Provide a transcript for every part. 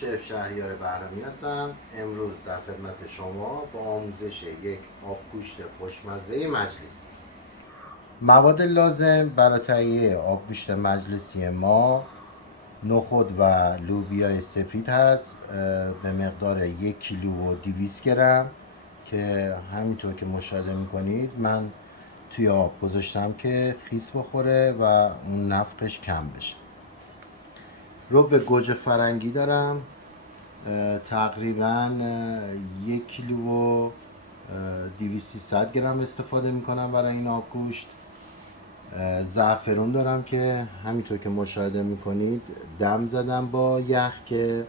شف شهریار بهرامی هستم. امروز در خدمت شما با آموزش یک آبگوشت خوشمزه مجلسی. مواد لازم برای تهیه آبگوشت مجلسی ما نخود و لوبیای سفید هست به مقدار 1 کیلو و 200 گرم که همینطور که مشاهده میکنید من توی آب گذاشتم که خیس بخوره و اون نفقش کم بشه. رب گوجه فرنگی دارم تقریبا 1 کیلو و 200 گرم استفاده میکنم برای این آبگوشت. زعفرون دارم که همینطور که مشاهده میکنید دم زدم با یخ که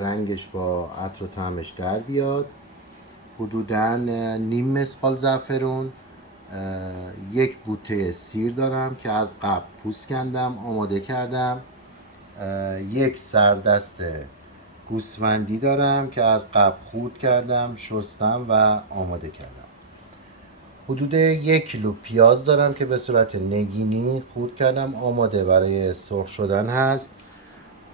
رنگش با عطر و طعمش در بیاد. حدوداً نیم مسقال زعفرون. 1 بوته سیر دارم که از قبل پوست کندم آماده کردم. 1 سردست گوسفندی دارم که از قبل خورد کردم شستم و آماده کردم. حدود 1 کیلو پیاز دارم که به صورت نگینی خورد کردم آماده برای سرخ شدن هست.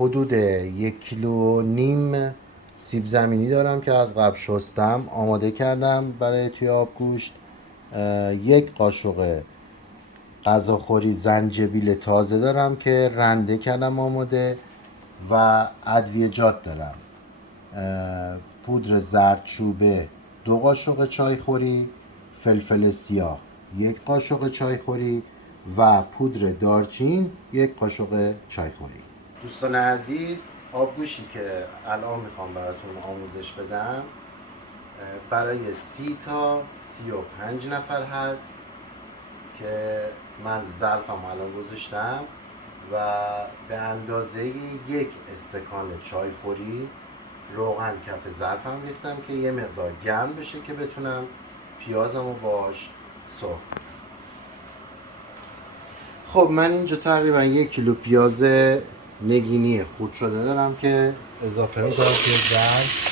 حدود 1 کیلو نیم سیب زمینی دارم که از قبل شستم آماده کردم برای توی آبگوشت. 1 قاشق غذاخوری زنجبیل تازه دارم که رنده کردم آماده و ادویه‌جات دارم. پودر زردچوبه 2 قاشق چایخوری، فلفل سیاه 1 قاشق چایخوری و پودر دارچین 1 قاشق چایخوری. دوستان عزیز، آبگوشتی که الان میخوام براتون آموزش بدم برای 30 تا 35 نفر هست که من ظرفم الان گذاشتم و به اندازه 1 استکان چایخوری روغن کف ظرفم ریختم که یه مقدار گرم بشه که بتونم پیازمو باش سرخ کنم. خب من اینجا تقریبا 1 کیلو پیاز نگینی خورد شده دارم که اضافه میکنم توی ظرف.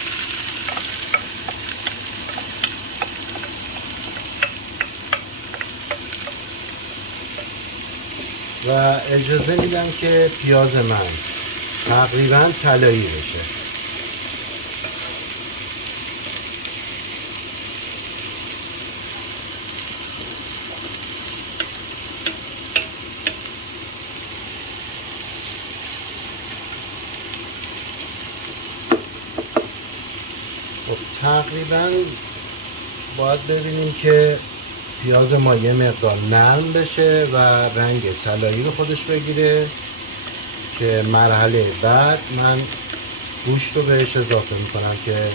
و اجازه میدم که پیاز من تقریبا طلایی بشه. خب تقریبا باید ببینیم که پیاز ما یه مقدار نرم بشه و رنگ طلایی رو خودش بگیره که مرحله بعد من گوشت رو بهش اضافه میکنم که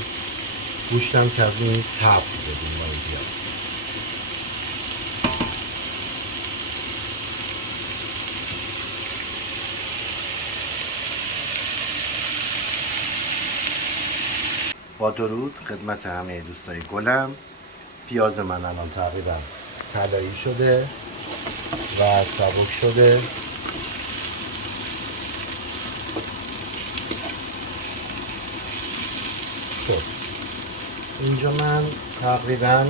گوشتم کمی تب بدیم با این پیاز. با درود خدمت همه دوستای گلم. پیاز من الان تقریبا طلایی شده و سبک شده. خب اینجا من تقریبا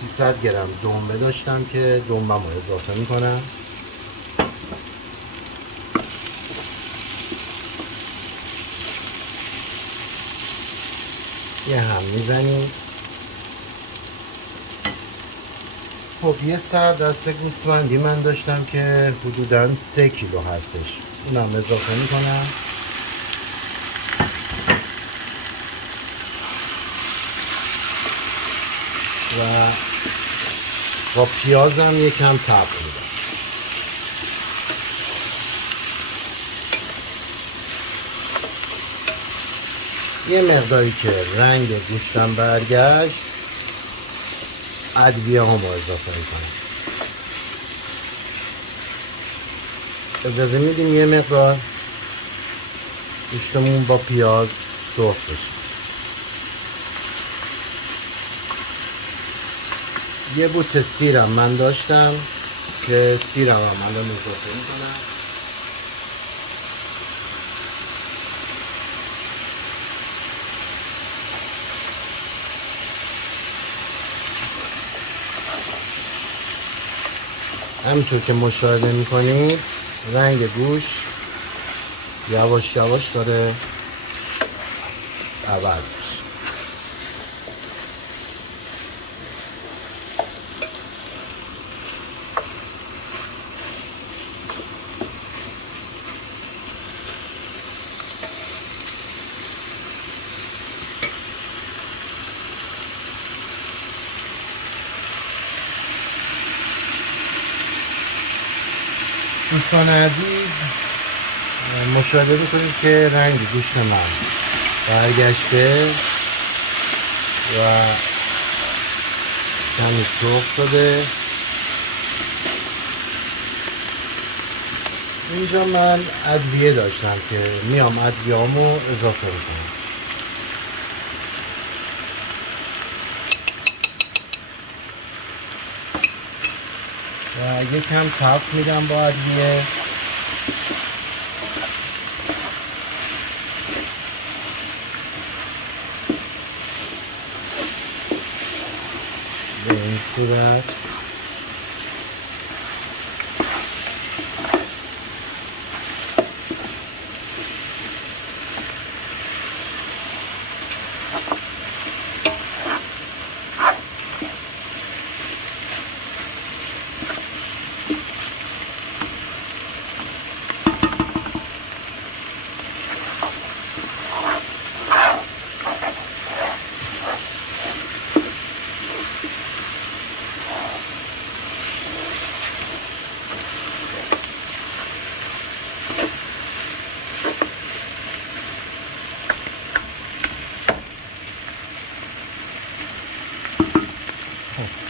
300 گرم دنبه داشتم که دنبه رو اضافه میکنم. یه هم میزنیم. خب یه سردسته گوسفندی من داشتم که حدوداً 3 کیلو هستش، اونم اضافه میکنم. و با پیازم یکم تب میدم. یه مقداری که رنگ گوشتم برگشت ادویه هم رو اضافه میکنم. اجازه میدیم یه مقدار گوشتمون با پیاز سرخ بشه. یه بوته سیرم من داشتم که سیرم هم الان اضافه میکنم. همینطور که مشاهده میکنید رنگ گوشت یواش یواش داره عوض میشه. دوستان عزیز، مشاهده میکنید که رنگ گوشت من برگشته و کمی سرخ شده. اینجا من ادویه داشتم که میام ادویه‌امو اضافه میکنم. و یکم تفت میدم با ادویه. به این صورت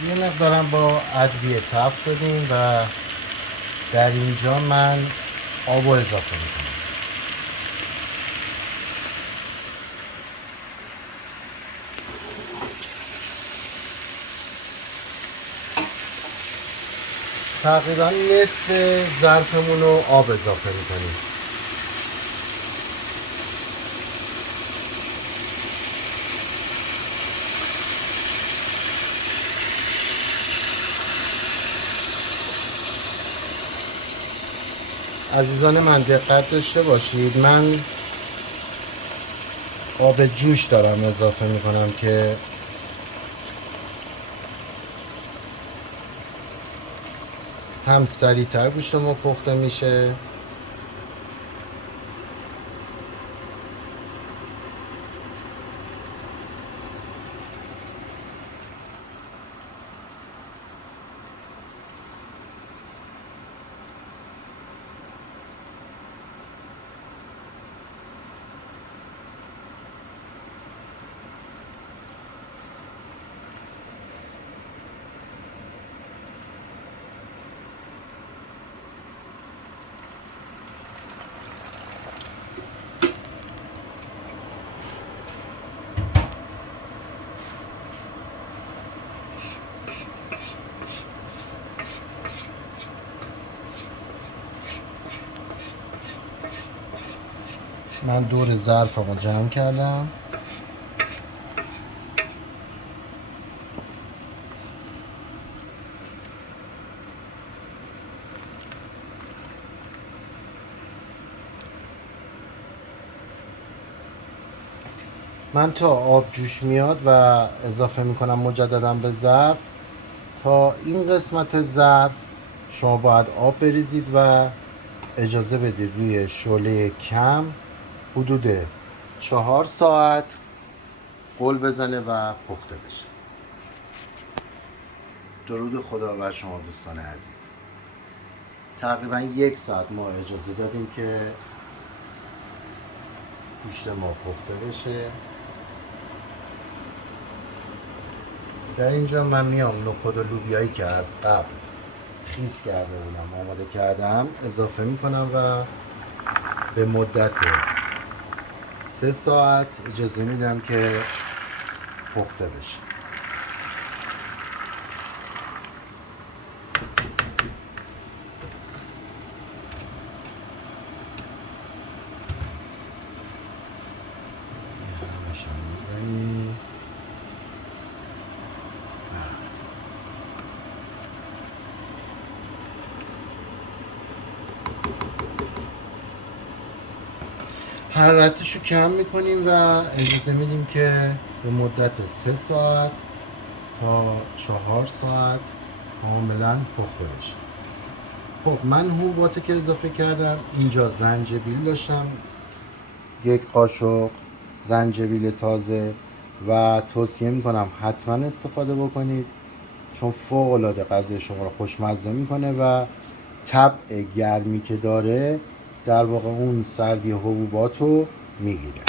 یه مقدارم با ادویه تفت دادیم و در اینجا من آب اضافه میکنم. تقریبا نصف ظرفمون رو آب اضافه میکنیم. عزیزان من دقت داشته باشید، من آب جوش دارم اضافه میکنم که هم سریعتر گوشت ما پخته میشه من دور ظرفمو جمع کردم. من تا آب جوش میاد و اضافه میکنم مجددا به ظرف، تا این قسمت ظرف شما باید آب بریزید و اجازه بدید روی شعله کم حدود 4 ساعت غل بزنه و پخته بشه. درود خدا بر شما دوستان عزیز. تقریبا 1 ساعت ما اجازه دادیم که گوشت ما پخته بشه. در اینجا من میام نخود و لوبیایی که از قبل خیس کرده بودم آماده کردم اضافه میکنم و به مدت 3 ساعت اجازه میدم که پخته بشه. حرارتش رو کم میکنیم و اجازه میدیم که به مدت 3 ساعت تا 4 ساعت کاملا پخته بشه. خب من حبوبات که اضافه کردم اینجا زنجبیل داشتم، 1 قاشق زنجبیل تازه و توصیه میکنم حتما استفاده بکنید چون فوق العاده غذای شما رو خوشمزه میکنه و طبع گرمی که داره در واقع اون سردی حبوبات رو میگیره.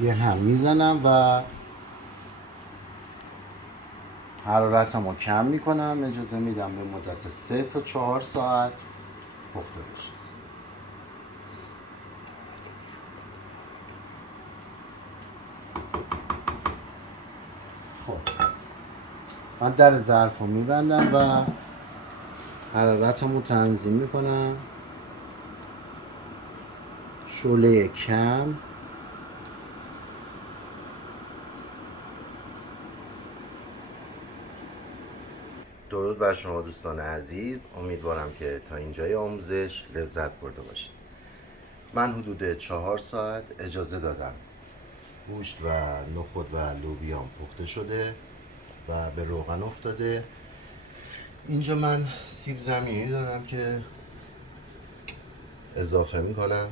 یه هم میزنم و حرارتم رو کم میکنم، اجازه میدم به مدت 3 تا 4 ساعت پخته بشه. خب من در ظرف رو میبندم و حرارتم رو تنظیم میکنم، شعله کم. درود بر شما دوستان عزیز، امیدوارم که تا اینجای آموزش لذت برده باشید. من حدود 4 ساعت اجازه دادم گوشت و نخود و لوبیام پخته شده و به روغن افتاده. اینجا من سیب زمینی دارم که اضافه میکنم.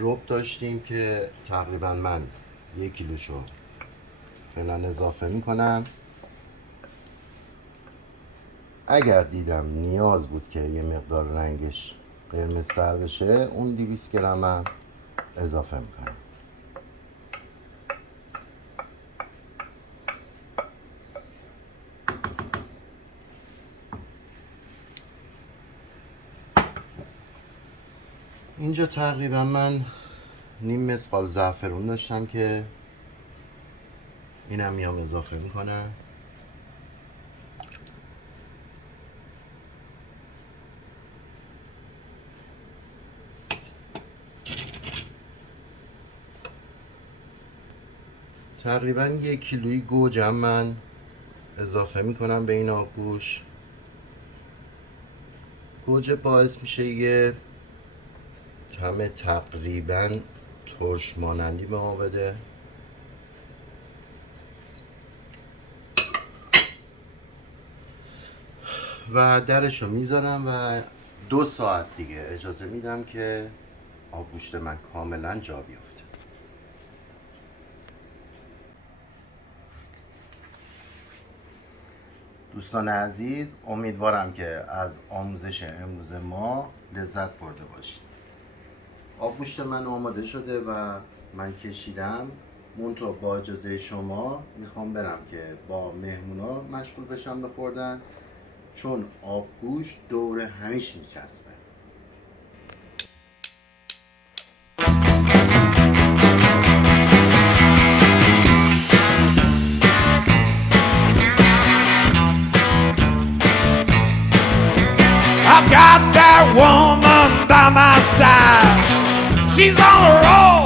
رب داشتیم که تقریبا من 1 کیلوشو فعلا اضافه میکنم. اگر دیدم نیاز بود که یه مقدار رنگش قرمزتر بشه اون 200 گرم هم اضافه میکنم. اینجا تقریبا من نیم مسقال زعفرون داشتم که اینم میام اضافه میکنم. تقریبا 1 کیلویی گوجم من اضافه میکنم به این آبگوش. گوجه باعث میشه یه طعم تقریبا ترش مانندی به ما بده. و درش رو میذارم و 2 ساعت دیگه اجازه میدم که آبگوشت من کاملا جا بیفته. دوستان عزیز، امیدوارم که از آموزش امروز ما لذت برده باشید. آبگوشت من آماده شده و من کشیدم. منتها با اجازه شما میخوام برم که با مهمونا مشغول بشم به خوردن چون آبگوشت دور همیش میچسبه. I've got that woman by my side. She's on a roll.